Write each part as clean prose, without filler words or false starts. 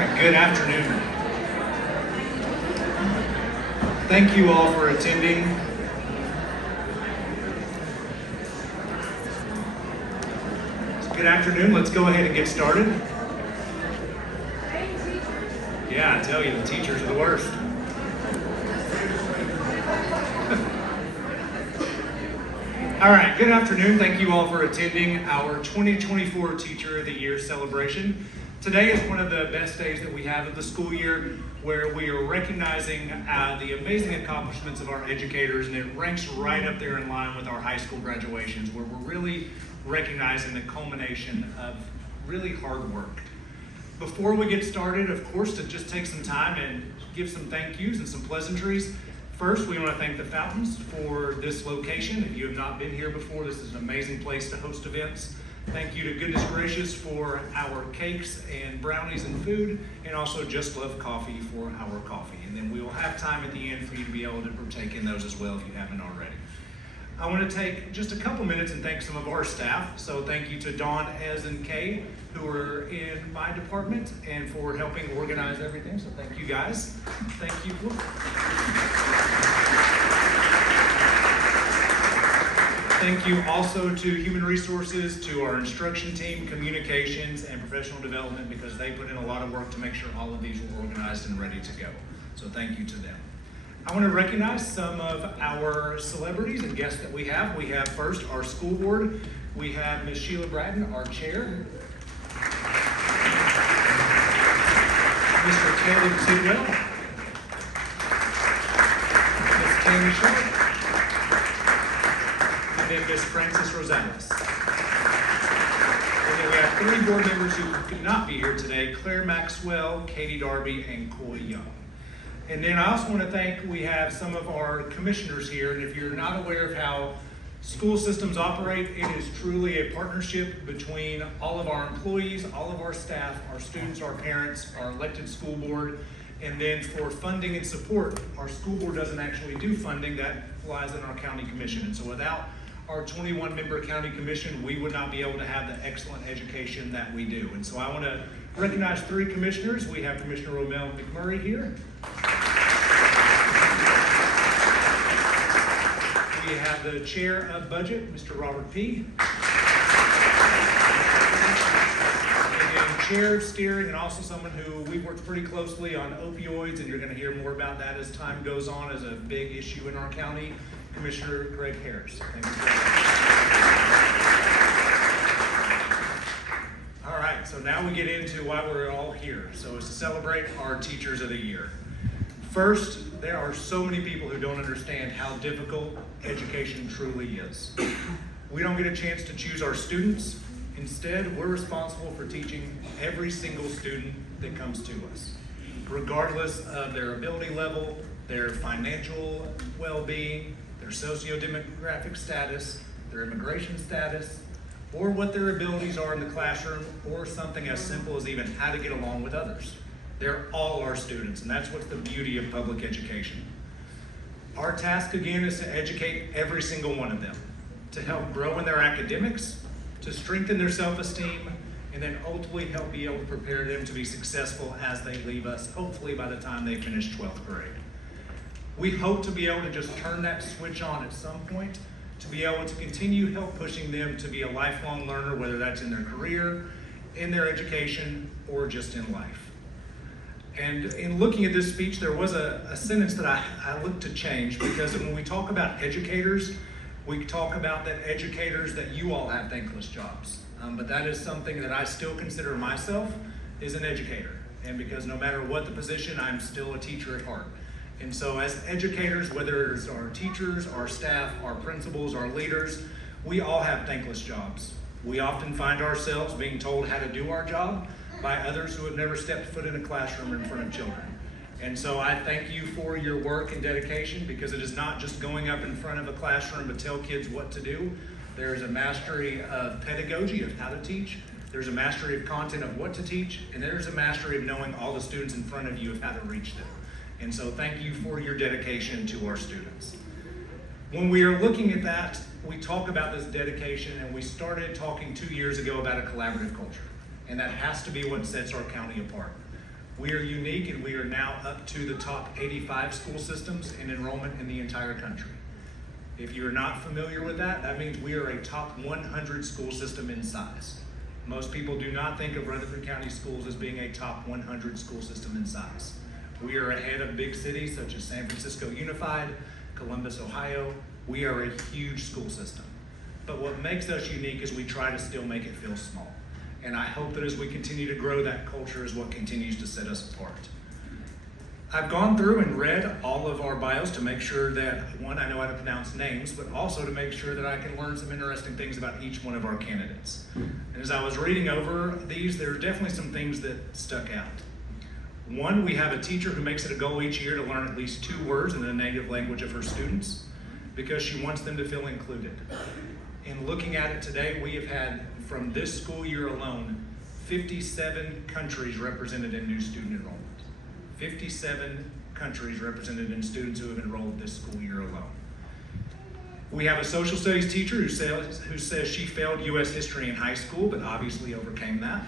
Good afternoon. Thank you all for attending. Good afternoon. Let's go ahead and get started. Yeah, I tell you, the teachers are the worst. All right, good afternoon. Thank you all for attending our 2024 Teacher of the Year celebration. Today is one of the best days that we have of the school year, where we are recognizing the amazing accomplishments of our educators, and it ranks right up there in line with our high school graduations, where we're really recognizing the culmination of really hard work. Before we get started, of course, to just take some time and give some thank yous and some pleasantries. First, we want to thank the Fountains for this location. If you have not been here before, this is an amazing place to host events. Thank you to Goodness Gracious for our cakes and brownies and food, and also Just Love Coffee for our coffee. And then we will have time at the end for you to be able to partake in those as well if you haven't already. I want to take just a couple minutes and thank some of our staff. So thank you to Dawn, Ez, and Kay, who are in my department, and for helping organize everything. So thank you guys. Thank you. Thank you also to Human Resources, to our instruction team, communications, and professional development, because they put in a lot of work to make sure all of these were organized and ready to go. So thank you to them. I want to recognize some of our celebrities and guests that we have. We have first our school board. We have Ms. Sheila Bratton, our chair. Mr. Caleb Tidwell. Ms. Tammy Sharp. And then Ms. Frances Rosales. And then we have three board members who could not be here today: Claire Maxwell, Katie Darby, and Coy Young. And then I also want to thank, we have some of our commissioners here, and if you're not aware of how school systems operate, it is truly a partnership between all of our employees, all of our staff, our students, our parents, our elected school board. And then for funding and support, our school board doesn't actually do funding, that lies in our county commission. And so without our 21-member county commission, we would not be able to have the excellent education that we do. And so I want to recognize three commissioners. We have Commissioner Romel McMurray here. We have the chair of budget, Mr. Robert P. And then chair of steering, and also someone who we worked pretty closely on opioids, and you're going to hear more about that as time goes on, as a big issue in our county, Commissioner Greg Harris. Thank you. All right, so now we get into why we're all here. So it's to celebrate our Teachers of the Year. First, there are so many people who don't understand how difficult education truly is. We don't get a chance to choose our students. Instead, we're responsible for teaching every single student that comes to us, regardless of their ability level, their financial well-being, their socio-demographic status, their immigration status, or what their abilities are in the classroom, or something as simple as even how to get along with others. They're all our students, and that's what's the beauty of public education. Our task, again, is to educate every single one of them, to help grow in their academics, to strengthen their self-esteem, and then ultimately help be able to prepare them to be successful as they leave us, hopefully by the time they finish 12th grade. We hope to be able to just turn that switch on at some point, to be able to continue help pushing them to be a lifelong learner, whether that's in their career, in their education, or just in life. And in looking at this speech, there was a sentence that I looked to change, because when we talk about educators, we talk about that educators, that you all have thankless jobs. But that is something that I still consider myself is an educator. And because no matter what the position, I'm still a teacher at heart. And so as educators, whether it's our teachers, our staff, our principals, our leaders, we all have thankless jobs. We often find ourselves being told how to do our job by others who have never stepped foot in a classroom or in front of children. And so I thank you for your work and dedication, because it is not just going up in front of a classroom to tell kids what to do. There's a mastery of pedagogy of how to teach. There's a mastery of content of what to teach. And there's a mastery of knowing all the students in front of you of how to reach them. And so thank you for your dedication to our students. When we are looking at that, we talk about this dedication, and we started talking 2 years ago about a collaborative culture. And that has to be what sets our county apart. We are unique, and we are now up to the top 85 school systems in enrollment in the entire country. If you're not familiar with that, that means we are a top 100 school system in size. Most people do not think of Rutherford County Schools as being a top 100 school system in size. We are ahead of big cities such as San Francisco Unified, Columbus, Ohio. We are a huge school system. But what makes us unique is we try to still make it feel small. And I hope that as we continue to grow, that culture is what continues to set us apart. I've gone through and read all of our bios to make sure that, one, I know how to pronounce names, but also to make sure that I can learn some interesting things about each one of our candidates. And as I was reading over these, there are definitely some things that stuck out. One, we have a teacher who makes it a goal each year to learn at least 2 words in the native language of her students because she wants them to feel included. In looking at it today, we have had, from this school year alone, 57 countries represented in new student enrollment. 57 countries represented in students who have enrolled this school year alone. We have a social studies teacher who says she failed U.S. history in high school, but obviously overcame that.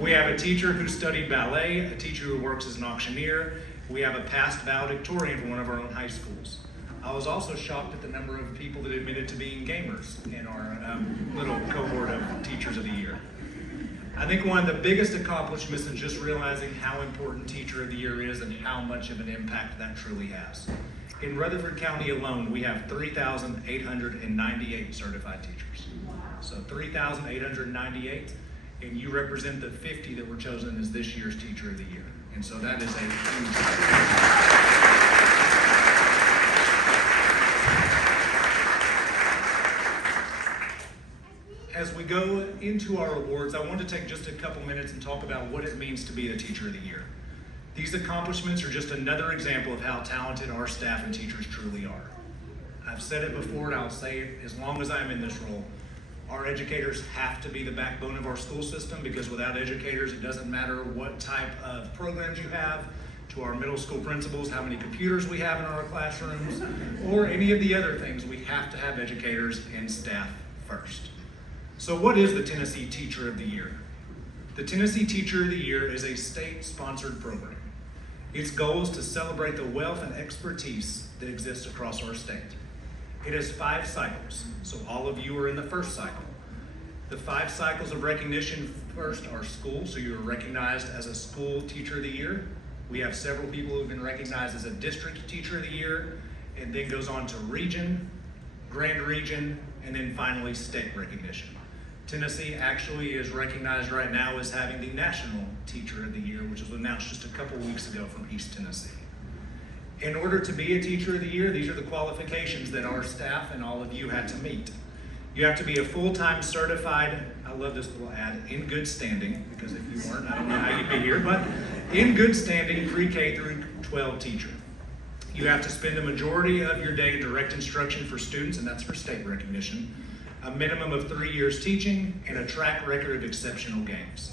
We have a teacher who studied ballet, a teacher who works as an auctioneer. We have a past valedictorian from one of our own high schools. I was also shocked at the number of people that admitted to being gamers in our little cohort of Teachers of the Year. I think one of the biggest accomplishments is just realizing how important Teacher of the Year is and how much of an impact that truly has. In Rutherford County alone, we have 3,898 certified teachers. Wow. So 3,898, and you represent the 50 that were chosen as this year's Teacher of the Year. And so that is a huge As we go into our awards, I want to take just a couple minutes and talk about what it means to be the Teacher of the Year. These accomplishments are just another example of how talented our staff and teachers truly are. I've said it before and I'll say it as long as I'm in this role. Our educators have to be the backbone of our school system because without educators, it doesn't matter what type of programs you have, to our middle school principals, how many computers we have in our classrooms, or any of the other things. We have to have educators and staff first. So what is the Tennessee Teacher of the Year? The Tennessee Teacher of the Year is a state-sponsored program. Its goal is to celebrate the wealth and expertise that exists across our state. It has 5 cycles, so all of you are in the first cycle. The 5 cycles of recognition first are school, so you are recognized as a school Teacher of the Year. We have several people who have been recognized as a district Teacher of the Year, and then goes on to region, grand region, and then finally state recognition. Tennessee actually is recognized right now as having the National Teacher of the Year, which was announced just a couple weeks ago from East Tennessee. In order to be a Teacher of the Year, these are the qualifications that our staff and all of you had to meet. You have to be a full-time certified, I love this little ad, in good standing, because if you weren't, I don't know how you'd be here, but in good standing pre-K through 12 teacher. You have to spend the majority of your day in direct instruction for students, and that's for state recognition. A minimum of 3 years teaching, and a track record of exceptional games.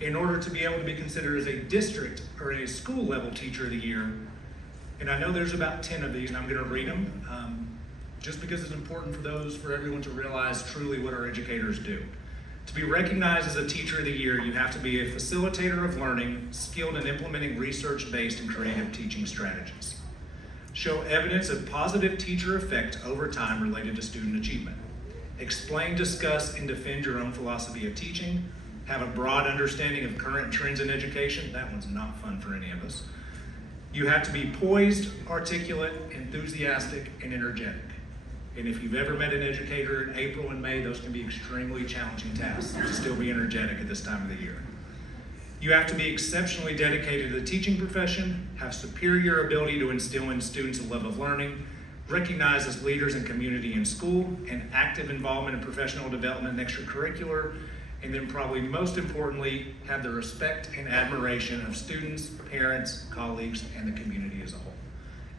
In order to be able to be considered as a district or a school level Teacher of the Year, and I know there's about 10 of these, and I'm going to read them, just because it's important for everyone to realize truly what our educators do. To be recognized as a Teacher of the Year, you have to be a facilitator of learning, skilled in implementing research-based and creative teaching strategies. Show evidence of positive teacher effect over time related to student achievement. Explain, discuss, and defend your own philosophy of teaching. Have a broad understanding of current trends in education. That one's not fun for any of us. You have to be poised, articulate, enthusiastic, and energetic. And if you've ever met an educator in April and May, those can be extremely challenging tasks to still be energetic at this time of the year. You have to be exceptionally dedicated to the teaching profession, have superior ability to instill in students a love of learning, recognized as leaders in community and school, and active involvement in professional development and extracurricular, and then probably most importantly, have the respect and admiration of students, parents, colleagues, and the community as a whole.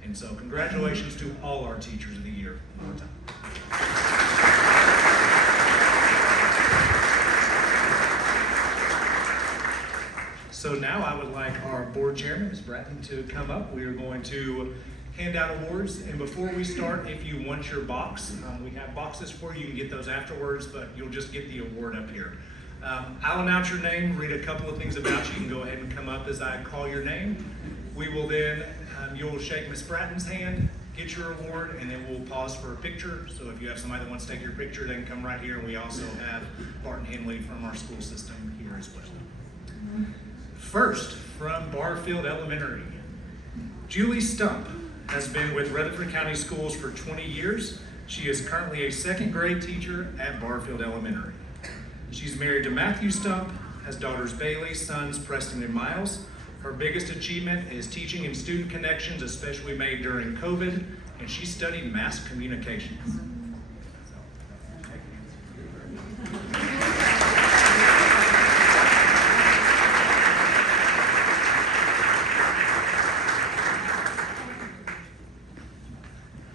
And so congratulations to all our Teachers of the Year one more time. So now I would like our board chairman, Ms. Bratton, to come up. We are going to hand out awards, and before we start, if you want your box, we have boxes for you. You can get those afterwards, but you'll just get the award up here. I'll announce your name, read a couple of things about you. You can go ahead and come up as I call your name. We will then, you'll shake Ms. Bratton's hand, get your award, and then we'll pause for a picture. So if you have somebody that wants to take your picture, they can come right here. And we also have Barton Henley from our school system here as well. First, from Barfield Elementary, Julie Stump has been with Rutherford County Schools for 20 years. She is currently a second grade teacher at Barfield Elementary. She's married to Matthew Stump, has daughters Bailey, sons Preston and Miles. Her biggest achievement is teaching and student connections, especially made during COVID, and she studied mass communications.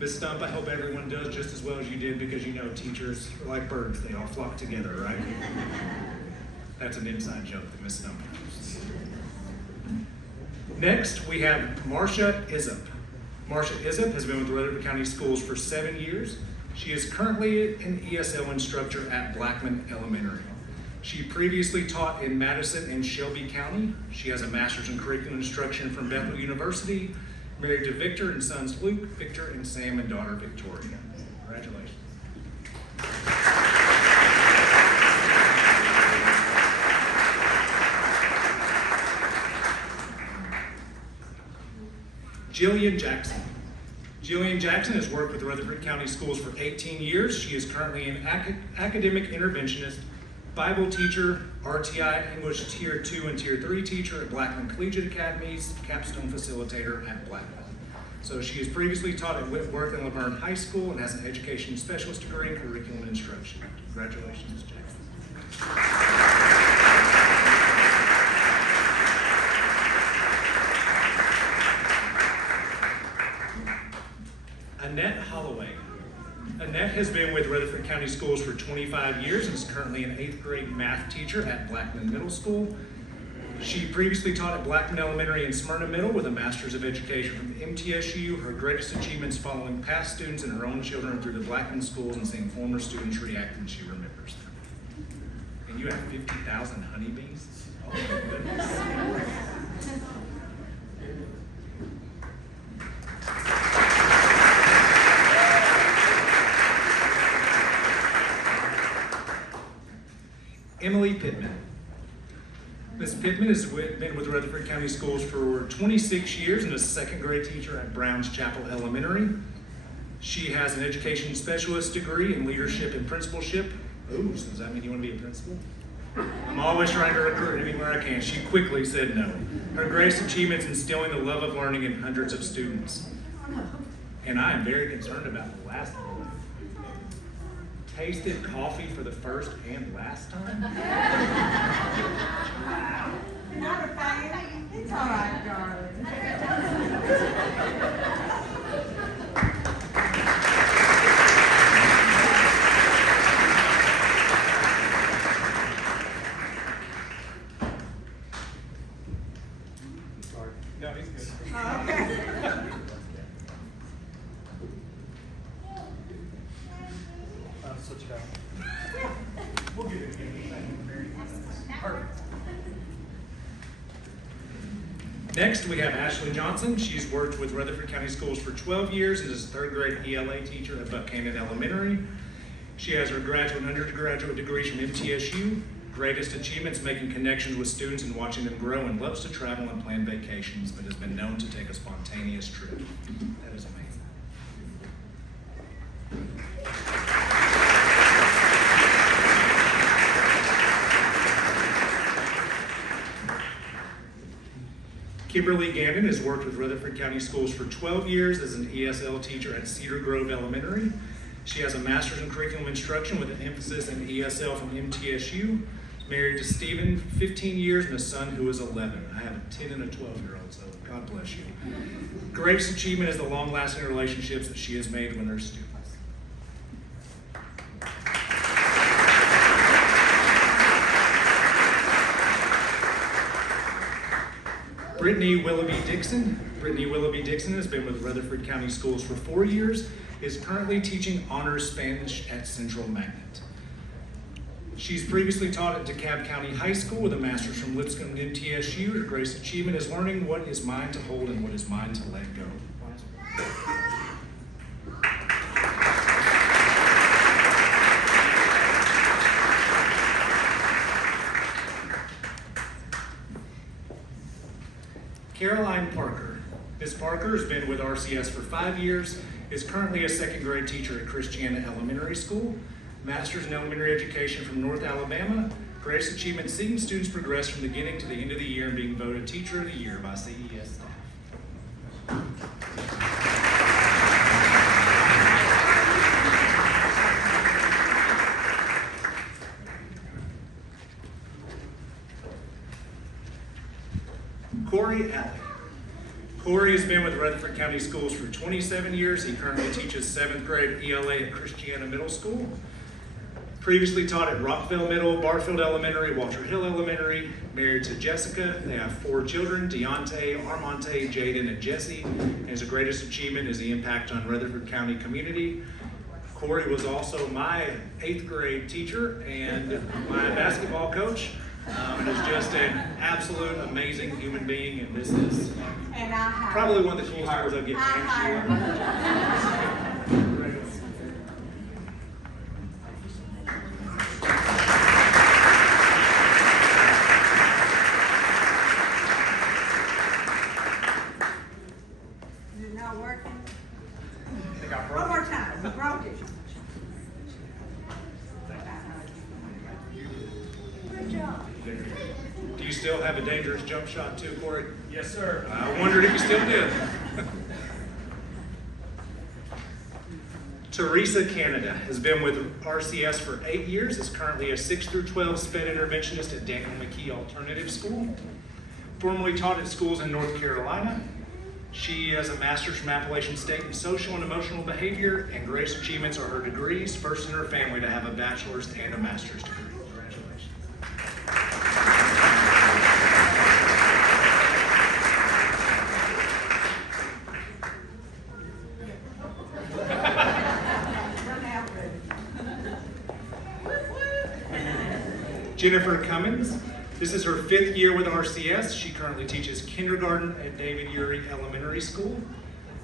Ms. Stump, I hope everyone does just as well as you did, because you know teachers are like birds, they all flock together, right? That's an inside joke that Ms. Stump knows. Next, we have Marcia Izup. Marcia Izup has been with Rutherford County Schools for 7 years. She is currently an ESL instructor at Blackman Elementary. She previously taught in Madison and Shelby County. She has a master's in curriculum instruction from Bethel University. Married to Victor and sons Luke, Victor, and Sam, and daughter Victoria. Congratulations. Jillian Jackson. Jillian Jackson has worked with Rutherford County Schools for 18 years. She is currently an academic interventionist, Bible teacher, RTI English Tier 2 and Tier 3 teacher at Blackman Collegiate Academy's capstone facilitator at Blackman. So she has previously taught at Whitworth and Laverne High School and has an education specialist degree in curriculum and instruction. Congratulations, Ms. Jackson. Annette Holloway. Annette has been with Rutherford County Schools for 25 years and is currently an 8th grade math teacher at Blackman Middle School. She previously taught at Blackman Elementary and Smyrna Middle with a Master's of Education from MTSU. Her greatest achievements following past students and her own children through the Blackman schools and seeing former students react when she remembers them. And you have 50,000 honeybees? Oh my goodness. Emily Pittman. Ms. Pittman has been with Rutherford County Schools for 26 years and is a second grade teacher at Browns Chapel Elementary. She has an education specialist degree in leadership and principalship. Oh, so does that mean you want to be a principal? I'm always trying to recruit anywhere I can. She quickly said no. Her greatest achievements instilling the love of learning in hundreds of students. And I am very concerned about the last one. Tasted coffee for the first and last time? Not a fan. It's all right, darling. Sorry. No, he's good. Oh, okay. Switch it out. We'll give it to you. Perfect. Next, we have Ashley Johnson. She's worked with Rutherford County Schools for 12 years and is a 3rd grade ELA teacher at Buchanan Elementary. She has her graduate and undergraduate degrees from MTSU. Greatest achievements making connections with students and watching them grow, and loves to travel and plan vacations, but has been known to take a spontaneous trip. That is amazing. Kimberly Gannon has worked with Rutherford County Schools for 12 years as an ESL teacher at Cedar Grove Elementary. She has a master's in curriculum instruction with an emphasis in ESL from MTSU. Married to Stephen, 15 years, and a son who is 11. I have a 10 and a 12-year-old, so God bless you. Greatest achievement is the long-lasting relationships that she has made with her students. Brittany Willoughby Dixon. Brittany Willoughby Dixon has been with Rutherford County Schools for 4 years, is currently teaching honors Spanish at Central Magnet. She's previously taught at DeKalb County High School with a master's from Lipscomb and MTSU. Her greatest achievement is learning what is mine to hold and what is mine to let go. Caroline Parker. Ms. Parker has been with RCS for 5 years, is currently a second grade teacher at Christiana Elementary School, master's in elementary education from North Alabama, greatest achievement seeing students progress from the beginning to the end of the year and being voted Teacher of the Year by CES staff. Corey Alley. Corey has been with Rutherford County Schools for 27 years. He currently teaches 7th grade ELA at Christiana Middle School. Previously taught at Rockville Middle, Barfield Elementary, Walter Hill Elementary, married to Jessica. They have 4 children, Deontay, Armonte, Jaden, and Jesse. And his greatest achievement is the impact on Rutherford County community. Corey was also my 8th grade teacher and my basketball coach. And is just an absolute amazing human being, and this is probably one of the coolest awards I've given. Is it not working? I think I broke One it. more time, you broke it. Good job. Do you still have a dangerous jump shot too, Corey? Yes, sir. I wondered if you still did. Teresa Canada has been with RCS for 8 years, is currently a 6 through 12 SPED interventionist at Daniel McKee Alternative School. Formerly taught at schools in North Carolina. She has a master's from Appalachian State in social and emotional behavior, and greatest achievements are her degrees, first in her family to have a bachelor's and a master's degree. Congratulations. Jennifer Cummins. This is her 5th year with RCS. She currently teaches kindergarten at David Urey Elementary School.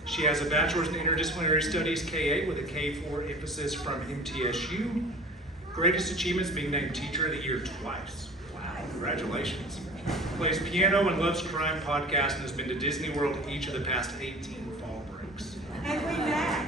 She has a bachelor's in interdisciplinary studies, K-8, with a K-4 emphasis from MTSU. Greatest achievements being named Teacher of the Year twice. Wow, congratulations. Plays piano and loves crime podcast and has been to Disney World each of the past 18 fall breaks. And we met.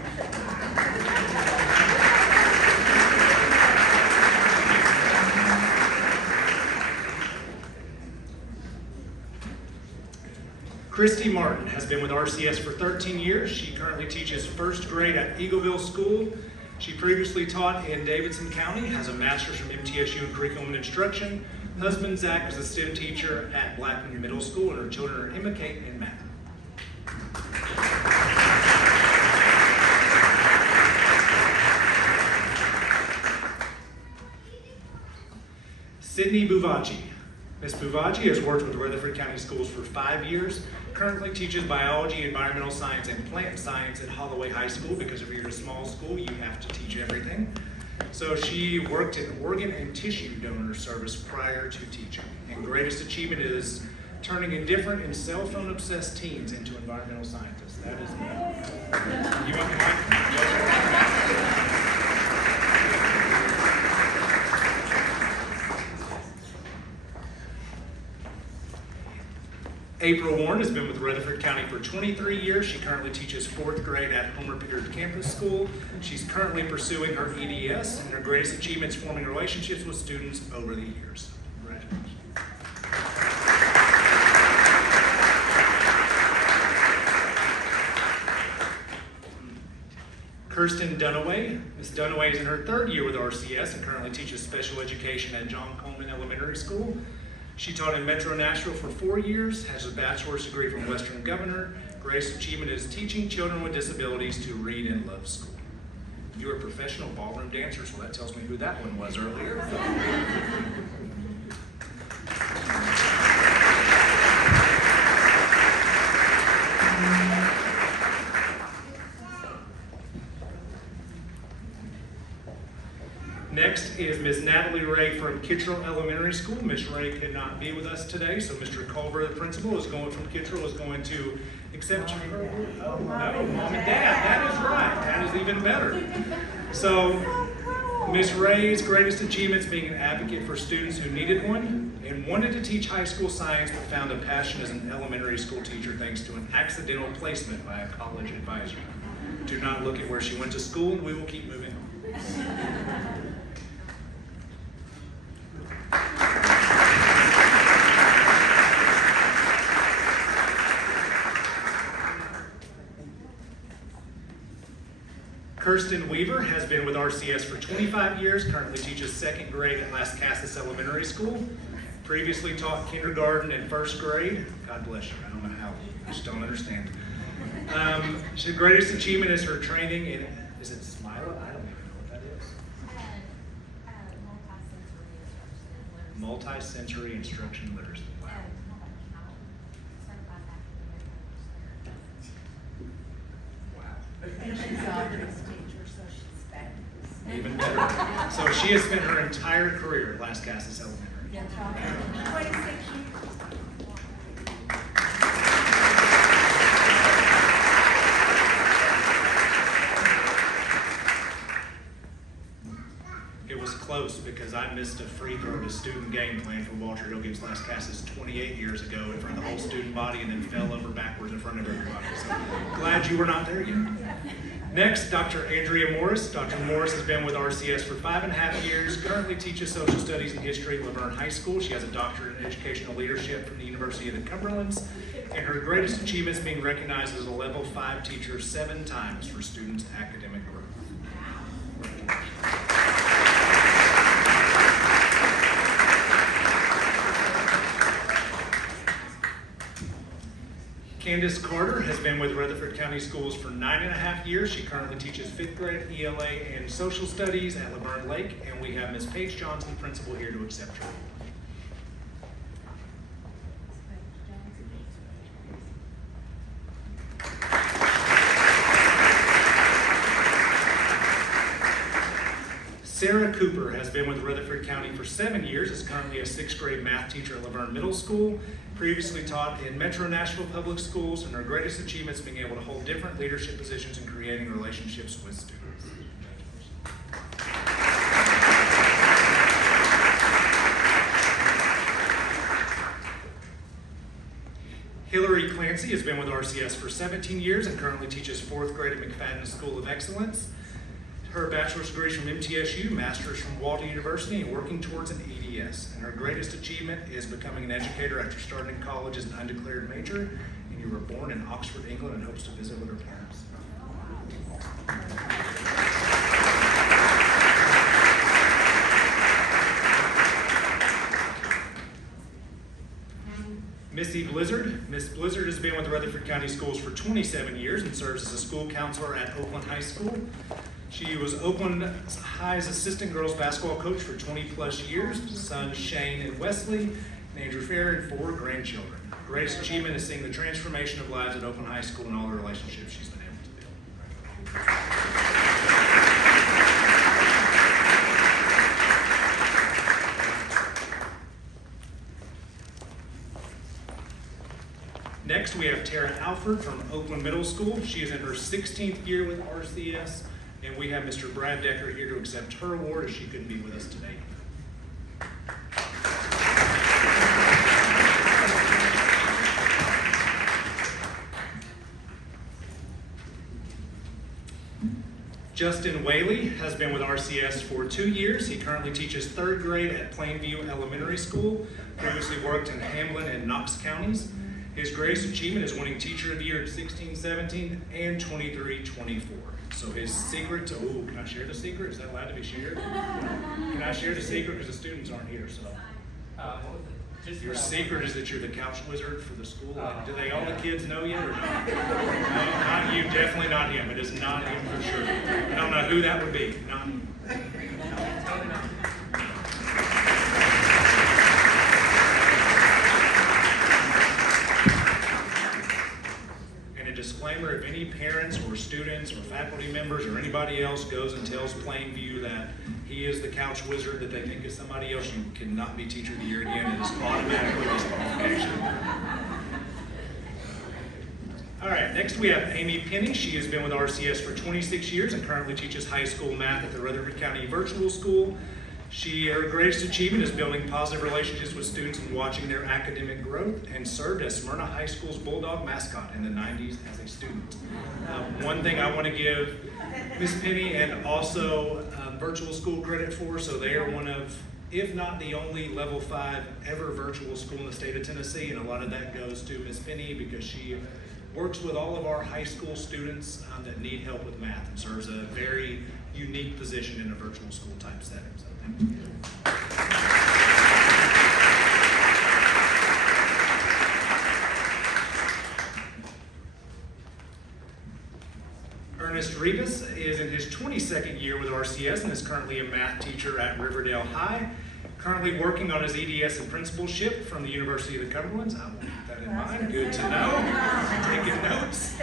Christy Martin has been with RCS for 13 years. She currently teaches 1st grade at Eagleville School. She previously taught in Davidson County, has a master's from MTSU in curriculum and instruction. Husband Zach is a STEM teacher at Blackman Middle School, and her children are Emma, Kate, and Matt. Sydney Buvacci. Ms. Buvacci has worked with Rutherford County Schools for 5 years, currently teaches biology, environmental science, and plant science at Holloway High School because if you're a small school, you have to teach everything. So she worked in organ and tissue donor service prior to teaching. And greatest achievement is turning indifferent and cell phone obsessed teens into environmental scientists. That is you want the mic? April Warren has been with Rutherford County for 23 years. She currently teaches 4th grade at Homer Pickard Campus School. She's currently pursuing her EDS, and her greatest achievements forming relationships with students over the years. Congratulations. Kirsten Dunaway. Ms. Dunaway is in her 3rd year with RCS and currently teaches special education at John Coleman Elementary School. She taught in Metro Nashville for 4 years, has a bachelor's degree from Western Governor. Greatest achievement is teaching children with disabilities to read and love school. You're a professional ballroom dancer, so that tells me who that one was earlier. Next is Miss Natalie Ray from Kittrell Elementary School. Miss Ray could not be with us today, so Mr. Culver, the principal, is going from Kittrell, is going to accept her. Oh, no, Mom and Dad. That is right. That is even better. So, Miss Ray's greatest achievement is being an advocate for students who needed one and wanted to teach high school science, but found a passion as an elementary school teacher thanks to an accidental placement by a college advisor. Do not look at where she went to school, and we will keep moving on. Kirsten Weaver has been with RCS for 25 years, currently teaches second grade at Las Casas Elementary School. Previously taught kindergarten and first grade. God bless you, I don't know how, I just don't understand. Her greatest achievement is her training in, is it Smila? I don't even know what that is. Multi-sensory instruction literacy. Wow. And she's Audrey's teacher, so she's back. Even better. So she has spent her entire career at Las Casas Elementary. That's right. 26 years. It was close because I missed a free throw to student game plan for Walter Hill against Las Casas 28 years ago in front of the whole student body and then fell over backwards in front of everybody. So glad you were not there yet. Next, Dr. Andrea Morris. Dr. Morris has been with RCS for 5.5 years, currently teaches social studies and history at Laverne High School. She has a doctorate in educational leadership from the University of the Cumberlands, and her greatest achievement is being recognized as a level 5 teacher 7 times for students' academic growth. Candace Carter has been with Rutherford County Schools for 9.5 years. She currently teaches 5th grade ELA and social studies at Laverne Lake, and we have Ms. Paige Johnson, principal, here to accept her. Sarah Cooper has been with Rutherford County for 7 years, is currently a 6th grade math teacher at Laverne Middle School, previously taught in Metro Nashville Public Schools, and her greatest achievement is being able to hold different leadership positions and creating relationships with students. Hillary Clancy has been with RCS for 17 years and currently teaches 4th grade at McFadden School of Excellence. Her bachelor's degree is from MTSU, master's from Walden University, and working towards an EDS. And her greatest achievement is becoming an educator after starting college as an undeclared major. And you were born in Oxford, England, and hopes to visit with her parents. Missy Blizzard. Miss Blizzard has been with Rutherford County Schools for 27 years and serves as a school counselor at Oakland High School. She was Oakland High's assistant girls basketball coach for 20 plus years, sons Shane and Wesley, and Andrew Fair, and 4 grandchildren. Her greatest achievement is seeing the transformation of lives at Oakland High School and all the relationships she's been able to build. Next, we have Tara Alford from Oakland Middle School. She is in her 16th year with RCS, and we have Mr. Brad Decker here to accept her award as she couldn't be with us today. Justin Whaley has been with RCS for 2 years. He currently teaches 3rd grade at Plainview Elementary School, previously worked in Hamlin and Knox counties. His greatest achievement is winning Teacher of the Year at 16-17 and 23-24. So his secret to, can I share the secret? Is that allowed to be shared? Can I share the secret? Because the students aren't here, so. Your secret is that you're the couch wizard for the school. Do they all the kids know yet or not? No, not you, definitely not him. It is not him for sure. I don't know who that would be, not him. Totally not. Disclaimer, if any parents or students or faculty members or anybody else goes and tells Plainview that He is the couch wizard that they think is somebody else. You cannot be Teacher of the Year again. It is automatically disqualification. All right, next we have Amy Penny. She has been with RCS for 26 years and currently teaches high school math at the Rutherford County Virtual School. Her greatest achievement is building positive relationships with students and watching their academic growth, and served as Smyrna High School's Bulldog mascot in the 90s as a student. One thing I want to give Ms. Penny and also virtual school credit for, so they are one of, if not the only level 5 ever virtual school in the state of Tennessee, and a lot of that goes to Ms. Penny because she works with all of our high school students that need help with math and serves a very unique position in a virtual school type setting. So thank you. Ernest Rivas is in his 22nd year with RCS and is currently a math teacher at Riverdale High. Currently working on his EDS and principalship from the University of the Cumberlands. I will keep that in mind. Good to know. Taking notes.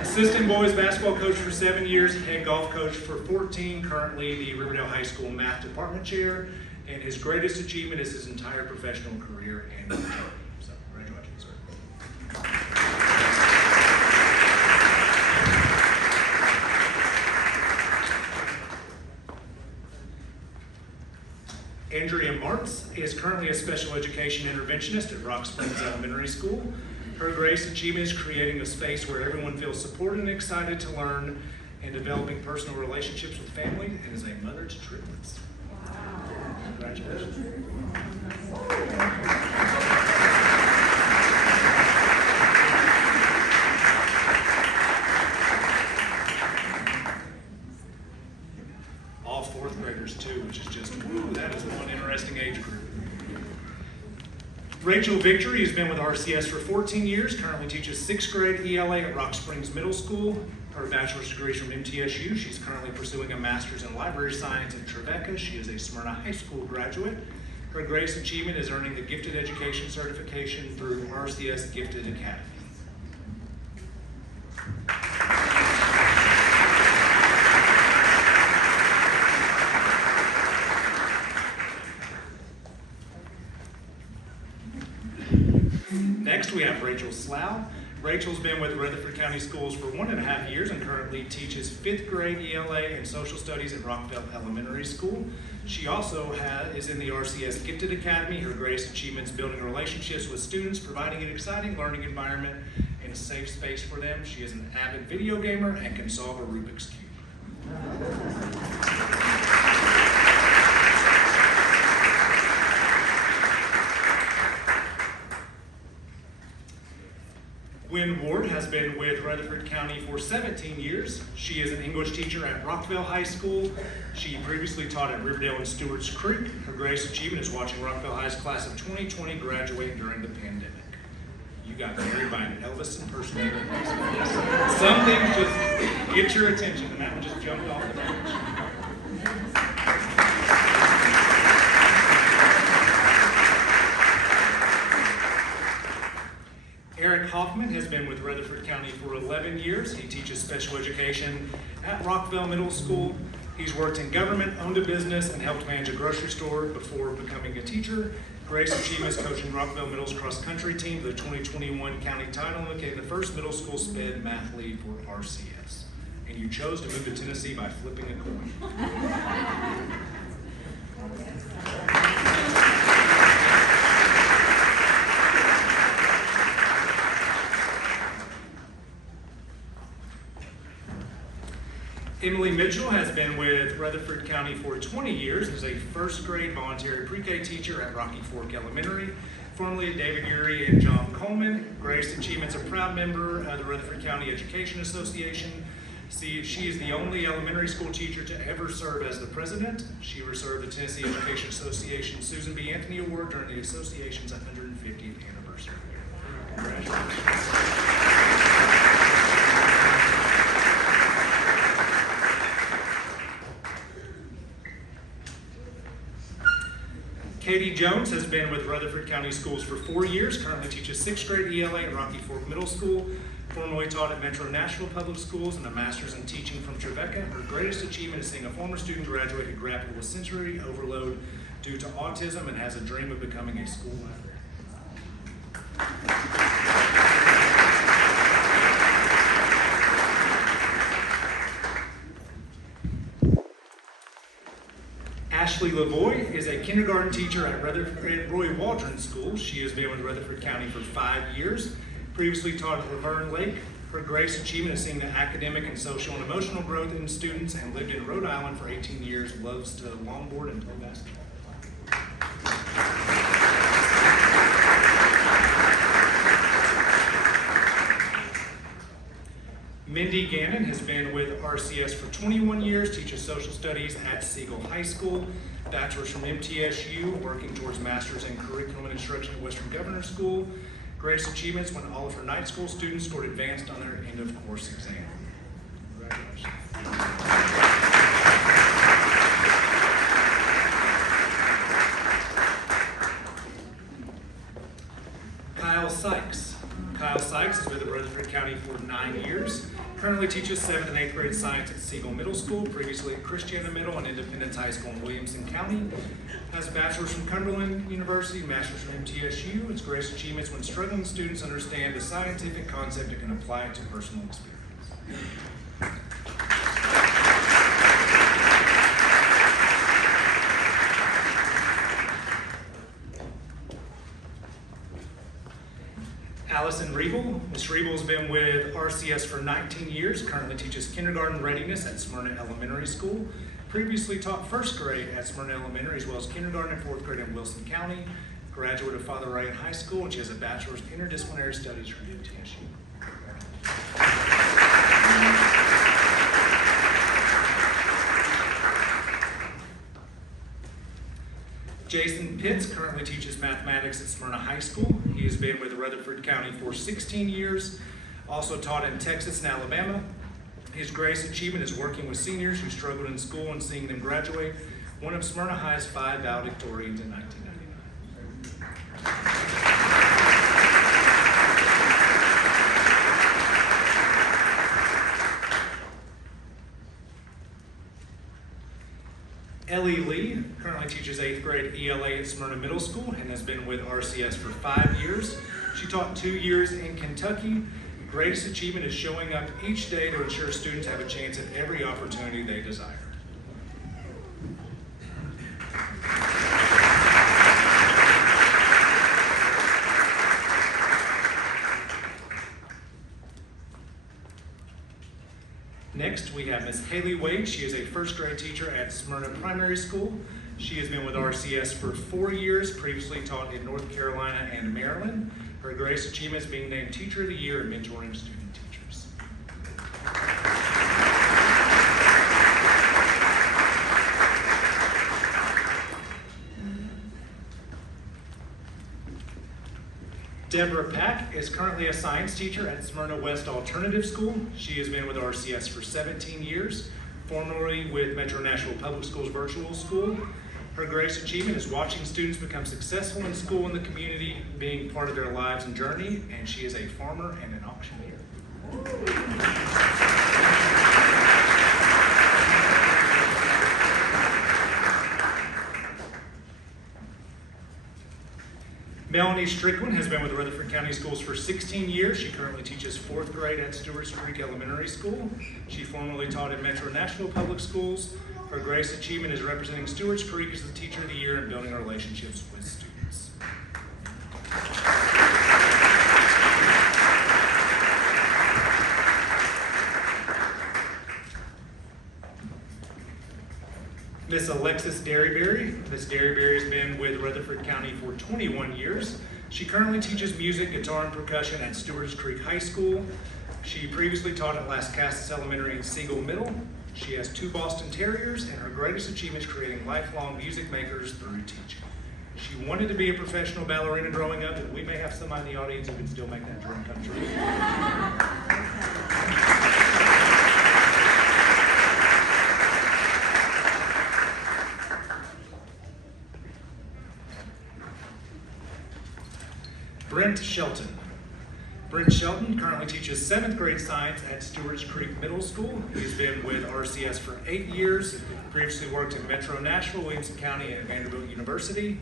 Assistant boys basketball coach for 7 years, head golf coach for 14, currently the Riverdale High School math department chair, and his greatest achievement is his entire professional career and maturity. So, congratulations, sir. Andrea Martz is currently a special education interventionist at Rock Springs Elementary School. Her greatest achievement is creating a space where everyone feels supported and excited to learn and developing personal relationships with family, and is a mother to triplets. Congratulations. All fourth graders too, which is just, woo, that is one interesting age group. Rachel Victory has been with RCS for 14 years, currently teaches 6th grade ELA at Rock Springs Middle School. Her bachelor's degree is from MTSU. She's currently pursuing a master's in library science at Trevecca. She is a Smyrna High School graduate. Her greatest achievement is earning the Gifted Education certification through RCS Gifted Academy. Next, we have Rachel Slough. Rachel's been with Rutherford County Schools for 1.5 years and currently teaches 5th grade ELA and social studies at Rockville Elementary School. She also is in the RCS Gifted Academy. Her greatest achievements building relationships with students, providing an exciting learning environment and a safe space for them. She is an avid video gamer and can solve a Rubik's Cube. Gwen Ward has been with Rutherford County for 17 years. She is an English teacher at Rockville High School. She previously taught at Riverdale and Stewart's Creek. Her greatest achievement is watching Rockville High's class of 2020 graduate during the pandemic. You got married by an Elvis impersonator. Some things just get your attention, and that one just jumped off the page. Eric Hoffman has been with Rutherford County for 11 years. He teaches special education at Rockville Middle School. He's worked in government, owned a business, and helped manage a grocery store before becoming a teacher. Greatest achievements coaching Rockville Middle's cross-country team to the 2021 county title and became the first middle school SPED math lead for RCS. And you chose to move to Tennessee by flipping a coin. Emily Mitchell has been with Rutherford County for 20 years as a 1st grade voluntary pre-K teacher at Rocky Fork Elementary, formerly David Urey and John Coleman. Greatest achievements, a proud member of the Rutherford County Education Association. She is the only elementary school teacher to ever serve as the president. She received the Tennessee Education Association Susan B. Anthony Award during the association's 150th anniversary. Congratulations. Katie Jones has been with Rutherford County Schools for 4 years, currently teaches 6th grade ELA at Rocky Fork Middle School. Formerly taught at Metro Nashville Public Schools and a master's in teaching from Tribeca. Her greatest achievement is seeing a former student graduate who grappled with sensory overload due to autism and has a dream of becoming a school librarian. Ashley Lavoie is a kindergarten teacher at Roy Waldron School. She has been with Rutherford County for 5 years. Previously taught at Laverne Lake. Her greatest achievement is seeing the academic and social and emotional growth in students, and lived in Rhode Island for 18 years. Loves to longboard and play basketball. Mindy Gannon has been with RCS for 21 years, teaches social studies at Siegel High School, bachelor's from MTSU, working towards master's in curriculum and instruction at Western Governor School. Greatest achievements when all of her night school students scored advanced on their end of course exam. Congratulations. Kyle Sykes. Kyle Sykes has been with Rutherford County for 9 years. Currently teaches 7th and 8th grade science at Siegel Middle School, previously at Christiana Middle and Independence High School in Williamson County. Has a bachelor's from Cumberland University, master's from MTSU. Its greatest achievements when struggling students understand the scientific concept and can apply it to personal experience. Allison Riebel. Ms. Riebel has been with RCS for 19 years, currently teaches kindergarten readiness at Smyrna Elementary School. Previously taught first grade at Smyrna Elementary as well as kindergarten and 4th grade in Wilson County. Graduate of Father Ryan High School, and she has a bachelor's in interdisciplinary studies from MTSU. Jason Pitts currently teaches mathematics at Smyrna High School. He has been with Rutherford County for 16 years, also taught in Texas and Alabama. His greatest achievement is working with seniors who struggled in school and seeing them graduate, one of Smyrna High's 5 valedictorians in 1999. Ellie Lee currently teaches 8th grade ELA at Smyrna Middle School and has been with RCS for 5 years. She taught 2 years in Kentucky. Greatest achievement is showing up each day to ensure students have a chance at every opportunity they desire. Next, we have Ms. Haley Wade. She is a first grade teacher at Smyrna Primary School. She has been with RCS for 4 years, previously taught in North Carolina and Maryland. Her greatest achievement is being named Teacher of the Year and mentoring student teachers. Deborah Pack is currently a science teacher at Smyrna West Alternative School. She has been with RCS for 17 years, formerly with Metro Nashville Public Schools Virtual School. Her greatest achievement is watching students become successful in school and the community, being part of their lives and journey, and she is a farmer and an auctioneer. Melanie Strickland has been with Rutherford County Schools for 16 years. She currently teaches 4th grade at Stewart's Creek Elementary School. She formerly taught at Metro Nashville Public Schools. Her greatest achievement is representing Stewart's Creek as the Teacher of the Year and building relationships with students. Miss Alexis Derryberry. Miss Derryberry has been with Rutherford County for 21 years. She currently teaches music, guitar, and percussion at Stewart's Creek High School. She previously taught at Las Casas Elementary and Siegel Middle. She has 2 Boston Terriers, and her greatest achievement is creating lifelong music makers through teaching. She wanted to be a professional ballerina growing up, and we may have somebody in the audience who can still make that dream come true. Brent Shelton. Brent Shelton currently teaches 7th grade science at Stewart's Creek Middle School. He's been with RCS for 8 years, previously worked in Metro Nashville, Williamson County, and Vanderbilt University.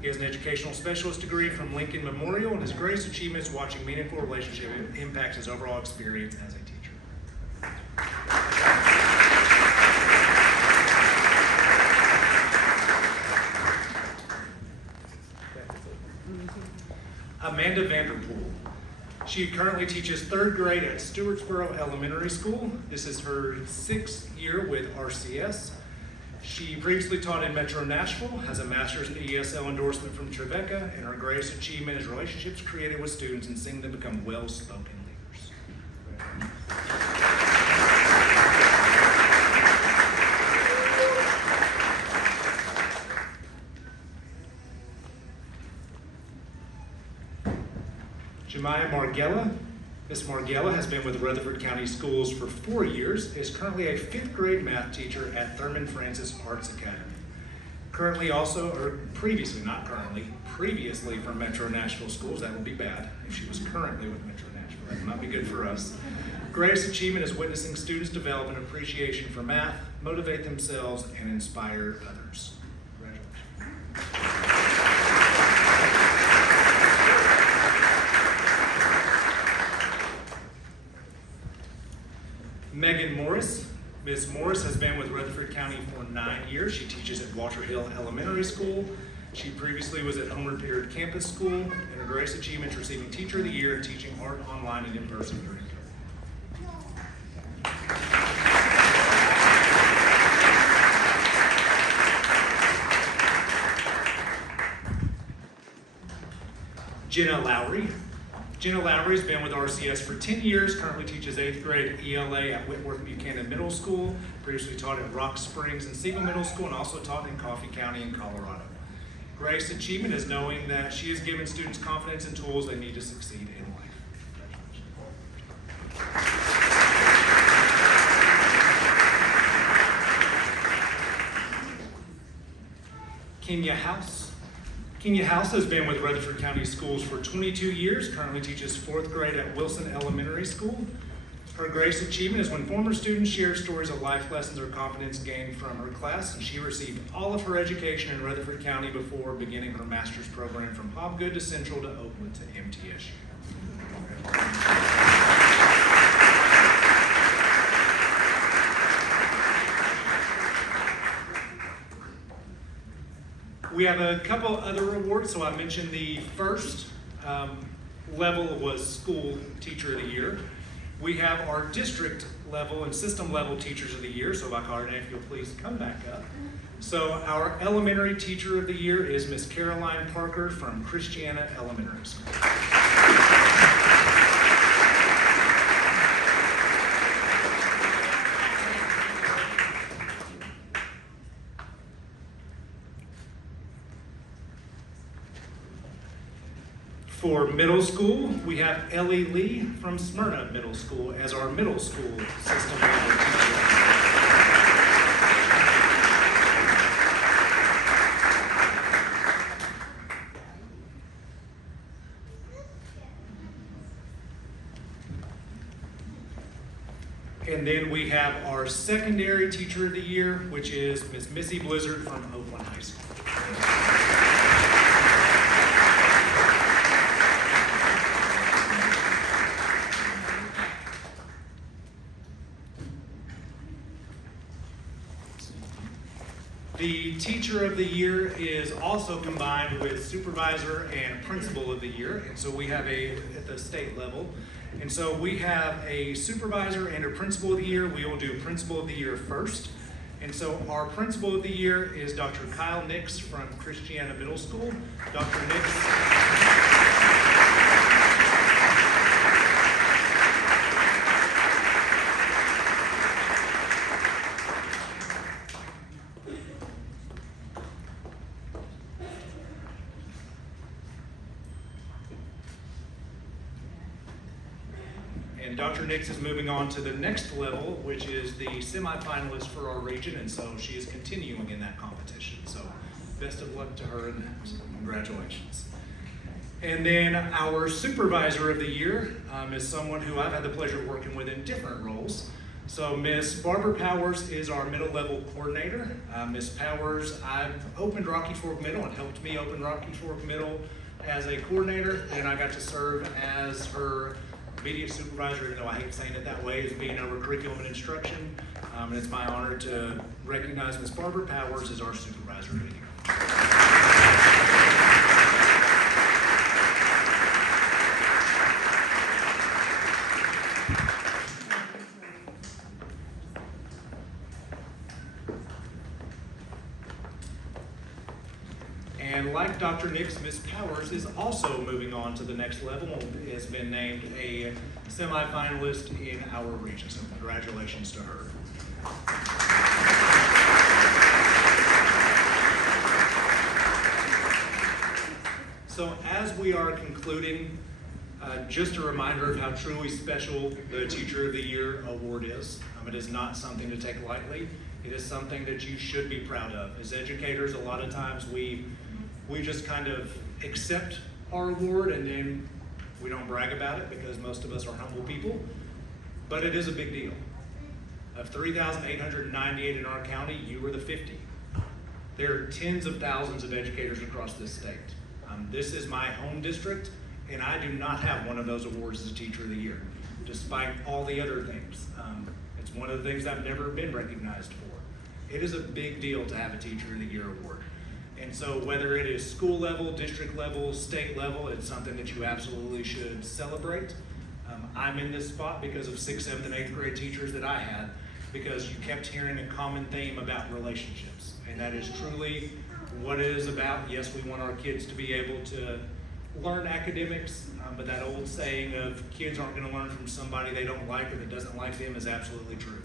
He has an educational specialist degree from Lincoln Memorial, and his greatest achievement is watching meaningful relationship impact his overall experience as a teacher. Amanda Vanderpool. She currently teaches 3rd grade at Stewartsboro Elementary School. This is her 6th year with RCS. She previously taught in Metro Nashville, has a master's in ESL endorsement from Tribeca, and her greatest achievement is relationships created with students and seeing them become well-spoken leaders. Jemiah Margella. Miss Margella has been with Rutherford County Schools for 4 years, is currently a 5th grade math teacher at Thurman Francis Arts Academy. Previously from Metro Nashville Schools. That would be bad if she was currently with Metro Nashville. That would not be good for us. Greatest achievement is witnessing students develop an appreciation for math, motivate themselves, and inspire others. Congratulations. Megan Morris. Ms. Morris has been with Rutherford County for 9 years. She teaches at Walter Hill Elementary School. She previously was at Homeward Period Campus School, and her greatest achievement is receiving Teacher of the Year and teaching art online and in person during COVID. Jenna Lowry. Jenna Lowry has been with RCS for 10 years, currently teaches 8th grade ELA at Whitworth Buchanan Middle School, previously taught at Rock Springs and Siegel Middle School, and also taught in Coffee County in Colorado. Greatest achievement is knowing that she has given students confidence and tools they need to succeed in life. Kenya House. Kenya House has been with Rutherford County Schools for 22 years, currently teaches 4th grade at Wilson Elementary School. Her greatest achievement is when former students share stories of life lessons or confidence gained from her class, and she received all of her education in Rutherford County before beginning her master's program from Hobgood to Central to Oakland to MTSU. We have a couple other awards. So I mentioned the first level was School Teacher of the Year. We have our district level and system level Teachers of the Year. So by card, if you'll please come back up. So our Elementary Teacher of the Year is Miss Caroline Parker from Christiana Elementary School. For middle school, we have Ellie Lee from Smyrna Middle School as our middle school system level teacher. And then we have our secondary Teacher of the Year, which is Miss Missy Blizzard from Oakland High School. The Teacher of the Year is also combined with Supervisor and Principal of the Year, and so we have at the state level. And so we have a Supervisor and a Principal of the Year. We will do Principal of the Year first. And so our Principal of the Year is Dr. Kyle Nix from Christiana Middle School. Dr. Nix. And Dr. Nix is moving on to the next level, which is the semifinalist for our region, and so she is continuing in that competition. So best of luck to her and congratulations. And then our supervisor of the year is someone who I've had the pleasure of working with in different roles. So Miss Barbara Powers is our middle level coordinator. Miss Powers, I've opened Rocky Fork Middle and helped me open Rocky Fork Middle as a coordinator. And I got to serve as her immediate supervisor, even though I hate saying it that way, as being over curriculum and instruction. And it's my honor to recognize Miss Barbara Powers as our supervisor of the year. And like Dr. Nix, Ms. Powers is also moving on to the next level and has been named a semifinalist in our region. So congratulations to her. So as we are concluding, just a reminder of how truly special the Teacher of the Year award is. It is not something to take lightly. It is something that you should be proud of. As educators, a lot of times we just kind of accept our award and then we don't brag about it because most of us are humble people, but it is a big deal. Of 3,898 in our county, you were the 50. There are tens of thousands of educators across this state. This is my home district, and I do not have one of those awards as Teacher of the Year, despite all the other things. It's one of the things I've never been recognized for. It is a big deal to have a Teacher of the Year award. And so whether it is school level, district level, state level, it's something that you absolutely should celebrate. I'm in this spot because of 6th, 7th, and 8th grade teachers that I had, because you kept hearing a common theme about relationships. And that is truly what it is about. Yes, we want our kids to be able to learn academics, but that old saying of kids aren't going to learn from somebody they don't like or that doesn't like them is absolutely true.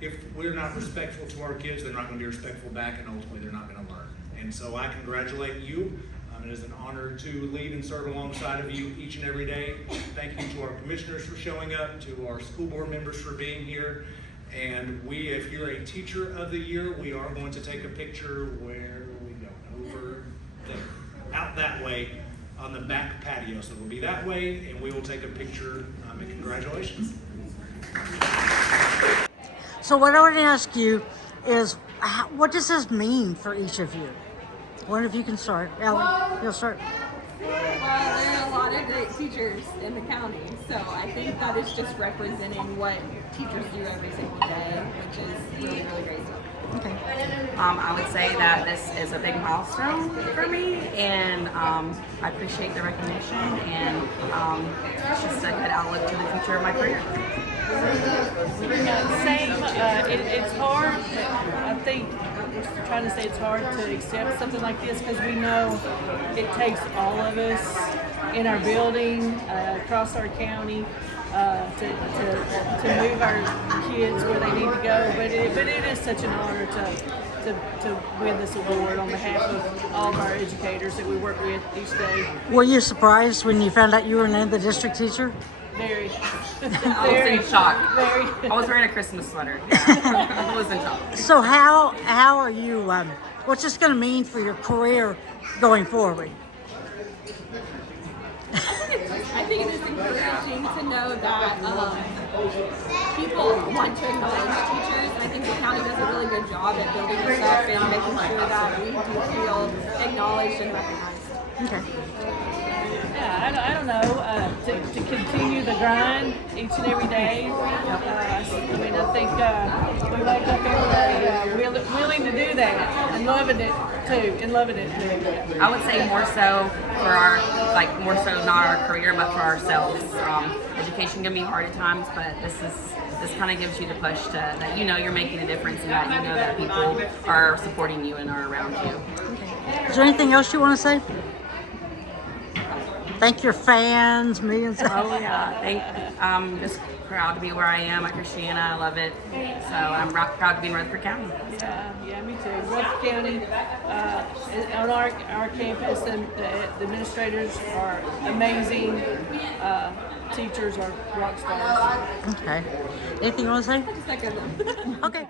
If we're not respectful to our kids, they're not going to be respectful back, and ultimately they're not going to learn. And so I congratulate you. It is an honor to lead and serve alongside of you each and every day. Thank you to our commissioners for showing up, to our school board members for being here. And if you're a Teacher of the Year, we are going to take a picture where are we going? Over there, out that way on the back patio. So we'll be that way, and we will take a picture. And congratulations. So what I want to ask you is, what does this mean for each of you? One of you can start. Ellen, you'll start. Well, there are a lot of great teachers in the county, so I think that is just representing what teachers do every single day, which is really, really great. Okay. I would say that this is a big milestone for me, and I appreciate the recognition, and it's just a good outlook to the future of my career. Same. It's hard. I think we're trying to say it's hard to accept something like this because we know it takes all of us in our building, across our county, to move our kids where they need to go. But it is such an honor to win this award on behalf of all of our educators that we work with each day. Were you surprised when you found out you were named the district teacher? Very. I was in shock. Very. I was wearing a Christmas sweater. I was in shock. So how are you, what's this going to mean for your career going forward? I think it is encouraging to know that people want to acknowledge teachers. I think the county does a really good job at building this up and making sure that we do feel acknowledged and recognized. Okay. Yeah, I don't know, to continue the grind each and every day. I think we wake up every day willing to do that and loving it too, I would say more so for our, more so not our career, but for ourselves. Education can be hard at times, but this kind of gives you the push that you know you're making a difference and that you know that people are supporting you and are around you. Is there anything else you want to say? Thank your fans, millions. Oh yeah, I'm just proud to be where I am at Christiana. I love it. So I'm proud to be in Rutherford County. Yeah, me too. Rutherford County, on our campus, and the administrators are amazing. Teachers are rock stars. Okay. Anything you want to say? Second them. Okay.